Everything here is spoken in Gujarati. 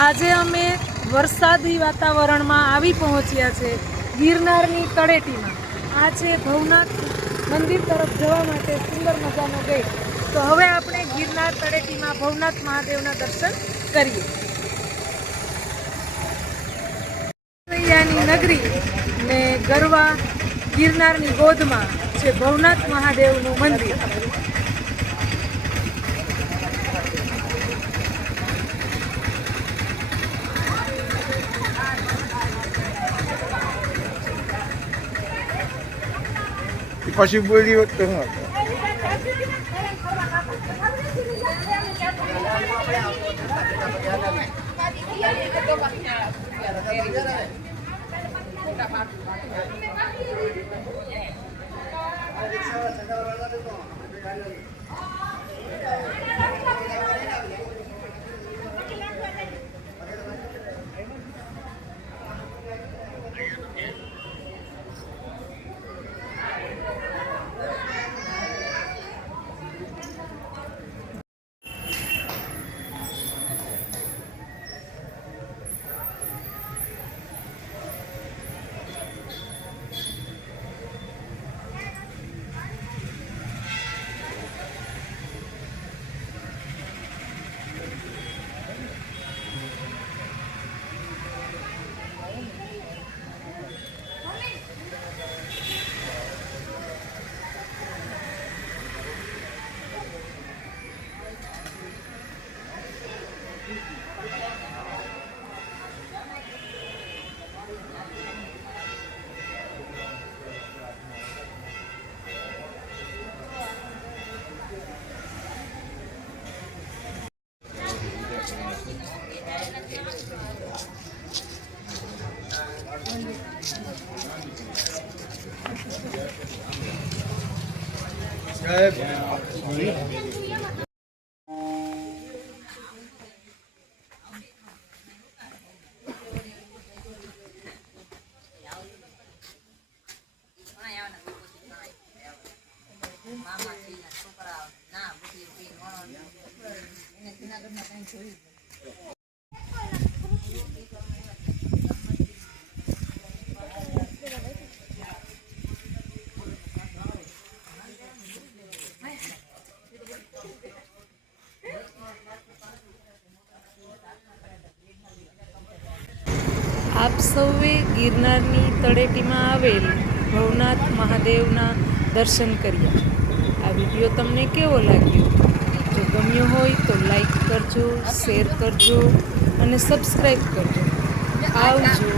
આજે અમે વરસાદી વાતાવરણમાં આવી પહોંચ્યા છે ગિરનારની તળેટીમાં. આ છે ભવનાથ મંદિર તરફ જવા માટે સુંદર મજાનો ગેટ. તો હવે આપણે ગિરનાર તળેટીમાં ભવનાથ મહાદેવના દર્શન કરીએ. નગરી ને ગરવા ગિરનારની ગોદમાં છે ભવનાથ મહાદેવનું મંદિર. પછી બોલી વખતે શું હતું? ના બુટી પીન વાળો ને ના ગમે કઈ જોયું આપ સૌએ ગિરનારની તળેટીમાં આવેલ ભવનાથ મહાદેવના દર્શન કર્યા. આ વીડિયો તમને કેવો લાગ્યો? જો ગમ્યો હોય તો લાઈક કરજો, શેર કરજો અને સબસ્ક્રાઈબ કરજો. આવજો.